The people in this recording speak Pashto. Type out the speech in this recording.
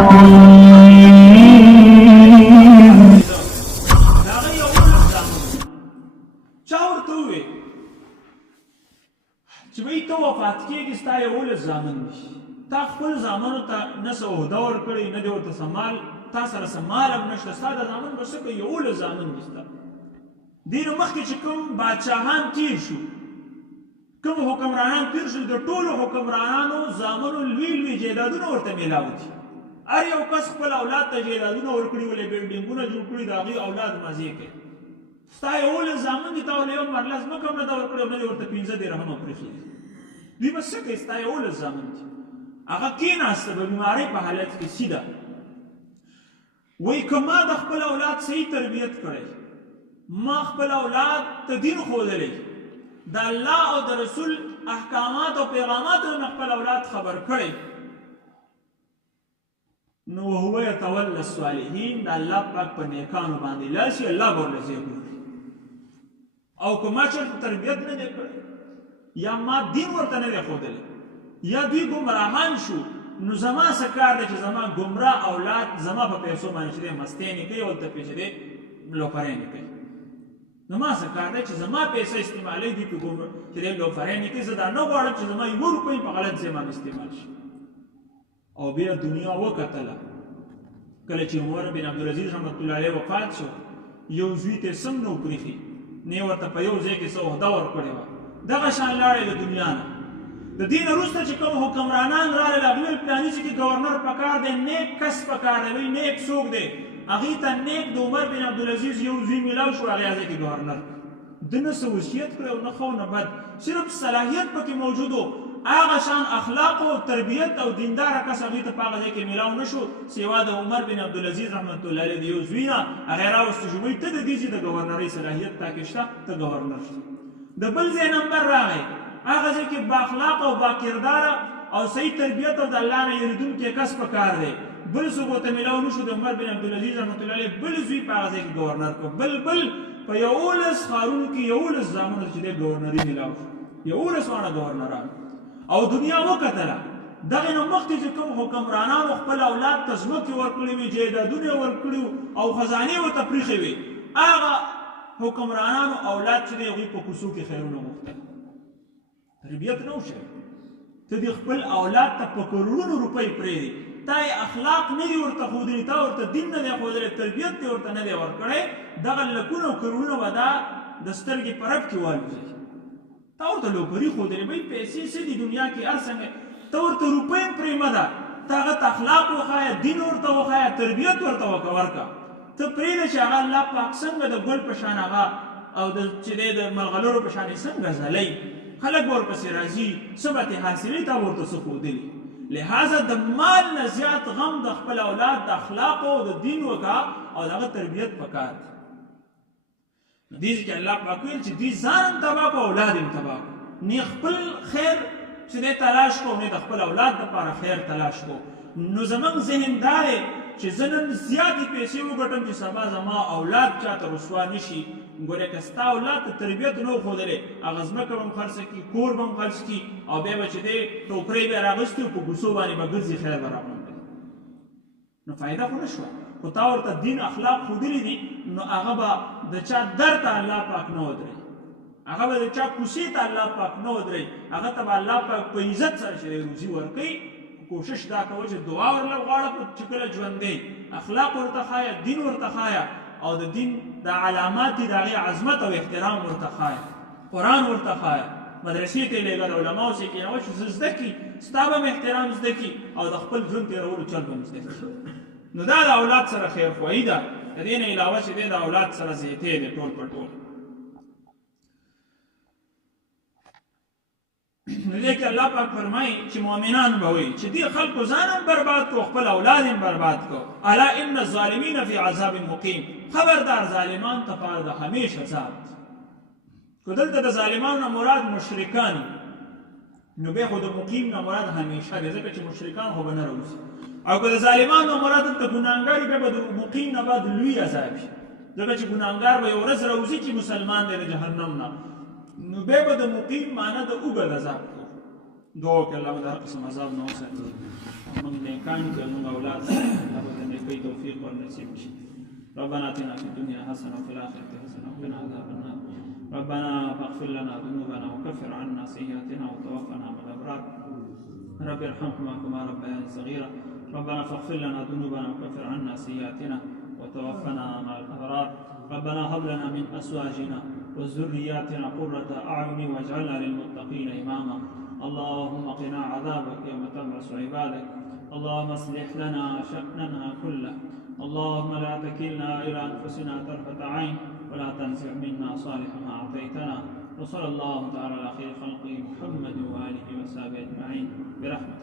چې وایي ته وفات کېږي ستا 11 زامن دي تا خپل زامنو ته نه څه عهده ورکړې نه دې ورته څه مال تا سره څه مال هم نشته ستا د زامن به څه کوي 11 زامن دي ستا دې نه مخکې چې کوم بادشاهان تېر شو کوم حکمرانان تېر شو د ټولو حکمرانانو زامنو لوی لوی جایدادونه ورته میلاو دي هر یو کس خپل اولاد ته جایدادونه ورکړي ولې بلډینګونه جوړ کړي د هغوی اولاد مزې کوي ستا 11 زامن دي تا ولې یو مرله ځمکه هم نه ده ورکړې او نه دې ورته 15 درهمه پرېښي دي دوی به څه کوي ستا 11 زامن دي هغه کېناسته به بیمارۍ په حالت کې سیده وایي که ما د خپل اولاد صحیح تربیت کړی ما خپل اولاد ته دین ښودلی د الله او د رسول احکامات او پیغاماتو نه خپل اولاد خبر کړی نو وهو یتولی الصالحین د الله پاک په نیکانو باندې لاړ شي الله به ورله ځای ګوري او که ما چېرته تربیت نه دی کړی یا ما دین ورته نه دی ښودلی یا دوی ګمراهان شو نو زما څه کار دی چې زما ګمراه اولاد زما په پیسو باندې چې دی مستیانې کوي او ته پې چې دی لوفرینې کوي نو ما څه کار دی چې زما پیسه استعمالوي دوی پې چې دی لوفرینې کوي زه دا نه غواړم چې زما 1 روپۍ په غلط ځای باندې استعمال شي او بیا دنیا وکتله کله چې عمر بن عبدالعزیز رحمت الله علیه وفات شو یو زوی ته سم نو پرېښي نه یې ورته په یو ځای کې څه عهده ورکړې وه دغه شان لاړې د دنیا نه د دې نه وروسته چې کوم حکمرانان راغلل هغوی ویل پلاني چې ګورنر پکار دی نیک کس پکار دی وایي نیک څوک دی هغې ته نیک د عمر بن عبدالعزیز یو زوی میلاو شو هغې ځای کې ګورنر ده نه څه وصیت کړی او نه ښه او نه بد صرف صلاحیت پکې موجود و هغه شان اخلاق او تربیت او دینداره کس هغوی ته په هغه ځای کې میلاو نه شو سوا د عمر بن عبدالعزیز رحمت الله علیه د یو زوی نه هغې راوستې شو وایي ته د دې چې د ګورنرۍ صلاحیت تا کې شته ته ګورنر شته د بل ځای نمبر راغی هغه ځای کې با اخلاق او با کرداره او صحیح تربیت او د الله نه یریدونکی کس پکار دی بل څوک ورته میلاو نه شو د عمر بن عبدالعزیز رحمت الله علیه بل زوی په هغه ځای کې ګورنر کړو بل په 11 ښارونو کې 11 زامنو چې دی ګورنري میلاو شو 11 واړه ګورنران او دنیا وکتله دغې نه مخکې چې کوم حکمرانانو خپل اولاد ته ځمکې ورکړې وي جایدادونه یې ورکړي او خزانې ورته پرېښې وي هغه حکمرانانو اولاد چې دی هغوی په کوڅو کې خیرونه غوښتل تربیت نه و شوی ته دې خپل اولاد ته په کروڑونو روپۍ پرېږدي تا یې اخلاق نه دي ورته ښودلي تا ورته دین نه دی ښودلی تربیت دې ورته نه دی ورکړی دغه لکونه او کروڑونه به دا د سترګې په رپ کې والوځي تا ورته لوپري ښودلې بهی پیسې څه دي دنیا کې هر څنګه ته ورته روپۍ هم پرې مه ده ته هغه ته اخلاق وښایه دین ورته وښایه تربیت ورته ورکړه ته پرېږده چې هغه الله پاک څنګه د ګل په شان هغه او چې دی د مرغلرو په شان یې څنګه ځلی خلک به ورپسې راځي څه به ترې حاصلوي تا به ورته څه ښودلي لہذا د مال نه زیات غم د خپل اولاد د اخلاقو او د دین وکړه او د هغه تربیت پکار دی دې کې الله پاک ویل چې دوی ځان هم تباه کړو اولاد هم تباه کړو نه خپل خیر چې دی تلاش کړو نه د خپل اولاد دپاره خیر تلاش کړو نو زموږ ذهن دا دی چې زه نن زیاتې پیسې وګټم چې سبا زما اولاد چاته رسوا نه شي ګورې که ستا اولاد ته تربیت نه وښودلی هغه ځمکه به هم خرڅه کړي کور به هم خرڅ کړي او بیا به چې دی ټوکرۍ به یې راغوستې په کوڅو باندې به ګرځي خیر به راغونډوي نو فایده خو نه شوه خو تا ورته دین اخلاق ښودلي دي نو هغه به د چا در ته الله پاک نه ودروي هغه به د چا کوڅې ته الله پاک نه ودروي هغه ته به الله پاک په عزت سره چې دی روزي ورکوي کوشش دا کوه چې دعا ورله غواړه چې کله ژوندی اخلاق ورته ښایه دین ورته ښایه او د دین دا علامات دي د هغې عظمت او احترام ورته ښایه قرآن ورته ښایه مدرسې ته یې لېږل علماو سې کېنوه چې زده کړي ستا به هم احترام زده کړي او د خپل ژوند تېرولو چل به هم زده کړي نو دا د اولاد سره خیرخواهي ده د دې نه علاوه چې دی د اولاد سره زیتی دی ټول په ټول نو دې کې الله پاک فرمایي چې مؤمنان به وایي چې دې خلکو ځان هم برباد کړو خپل اولاد هم برباد کړو الا ان الظالمین فی عذاب مقیم خبردار ظالمان ته پاره د همیش عذاب که دلته د ظالمانو نه مراد مشرکان نو بیا خو د مقیم نه مراد همیشه دی ځکه چې مشرکان خو به نه راوځي او که د ظالمانو نه مراد دلته ګناهګار بیا به د مقیم نه بعد لوی عذاب شي ځکه چې ګناهګار به یو ورځ راوځي چې مسلمان دی د جهنم نه نو بیا به د مقیم معنی د اوږد عذاب کړو دوك الله من قسم عذاب نوسات من نيكان من أولاد الله نيكي توفيق والنسيب ربنا آتنا في الدنيا حسنة وفي الآخرة حسنة وقنا عذاب النار ربنا فاغفر لنا ذنوبنا وكفر عنا سيئاتنا وتوفنا مع الأبرار رب ارحمهما كما ربياني صغيرا ربنا فاغفر لنا ذنوبنا وكفر عنا سيئاتنا وتوفنا مع الأبرار ربنا هب لنا من أزواجنا وذرياتنا قرة أعين واجعلنا للمتقين إماما اللهم قنا عذابك يوم تبعث عبادك اللهم اصلح لنا شأننا كله اللهم لا تكلنا إلى أنفسنا طرفة عين ولا تنزع منا صالح ما أعطيتنا وصلى الله تعالى على خير خلقه محمد وآله وصحبه أجمعين برحمته.